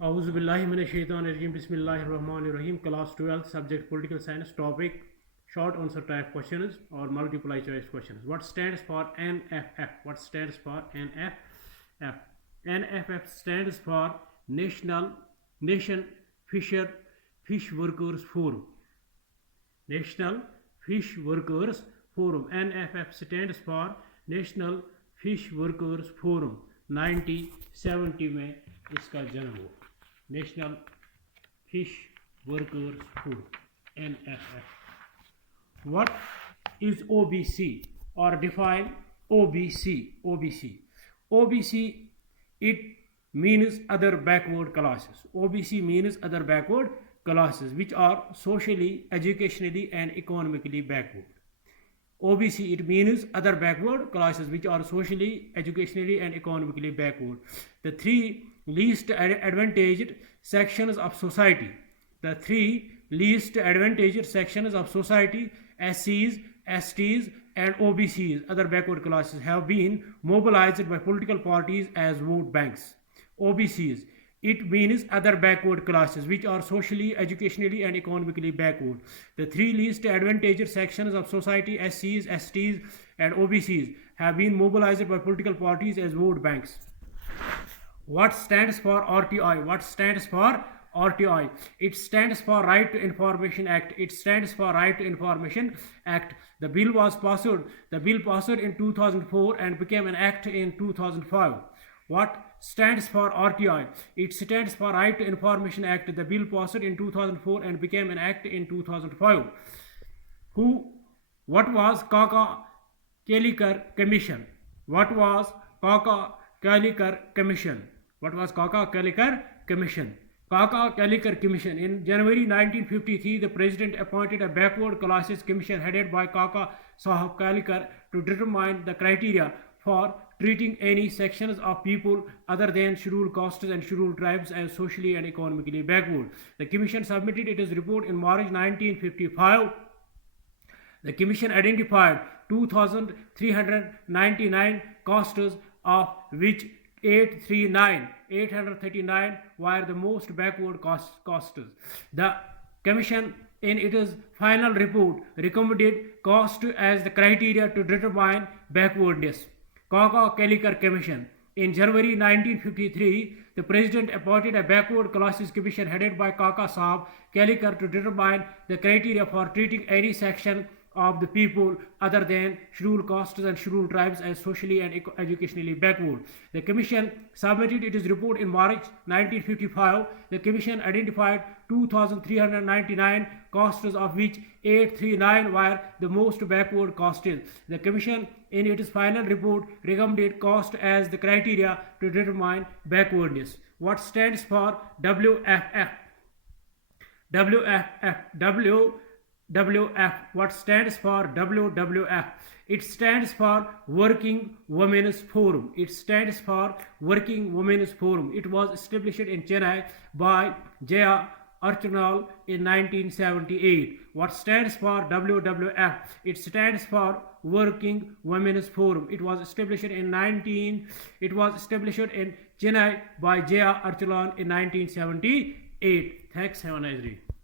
Auzu billahi minash shaitanir rajim. Bismillahir rahmanir rahim. Class 12, subject political science. Topic short answer type questions or multiple choice questions. What stands for NFF? What stands for NFF? NFF stands for Nation Fish Workers Forum. National Fish Workers Forum. NFF stands for National Fish Workers Forum. 1970 में इसका जन्म हुआ. National fish workers forum NFF. What is OBC or define OBC? OBC it means other backward classes. OBC means other backward classes which are socially, educationally and economically backward. OBC it means other backward classes which are socially, educationally and economically backward. The three least advantaged sections of society. The three least advantaged sections of society, SCs, STs and OBCs, other backward classes, have been mobilized by political parties as vote banks. OBCs it means other backward classes which are socially, educationally and economically backward. The three least advantaged sections of society, SCs, STs and OBCs, have been mobilized by political parties as vote banks. What stands for RTI? What stands for RTI? It stands for Right to Information Act. It stands for Right to Information Act. The bill was passed. The bill passed in 2004 and became an act in 2005. What stands for RTI? It stands for Right to Information Act. The bill passed in 2004 and became an act in 2005. What was Kaka-Kelliker Commission? What was Kaka-Kelliker Commission? What was Kaka-Kelliker Commission? Kaka-Kelliker Commission. In January 1953, the President appointed a backward classes commission headed by Kaka Sahab Kelliker to determine the criteria for treating any sections of people other than scheduled castes and scheduled tribes as socially and economically backward. The commission submitted its report in March 1955. The commission identified 2,399 castes, of which 839 were the most backward castes. The commission in its final report recommended caste as the criteria to determine backwardness. Kaka-Kelliker Commission. In January 1953, the President appointed a backward classes commission headed by Kaka Sahab Kelliker to determine the criteria for treating any section of the people other than scheduled castes and scheduled tribes as socially and educationally backward. The commission submitted its report in March 1955. The commission identified 2,399 castes, of which 839 were the most backward castes. The commission in its final report recommended caste as the criteria to determine backwardness. What stands for WFF? WWF. What stands for WWF? It stands for Working Women's Forum. It stands for Working Women's Forum. It was established in Chennai by Jaya Archanal in 1978. What stands for WWF? It stands for Working Women's Forum. It was established in Chennai by Jaya Archanal in 1978. Thanks. Have a nice day.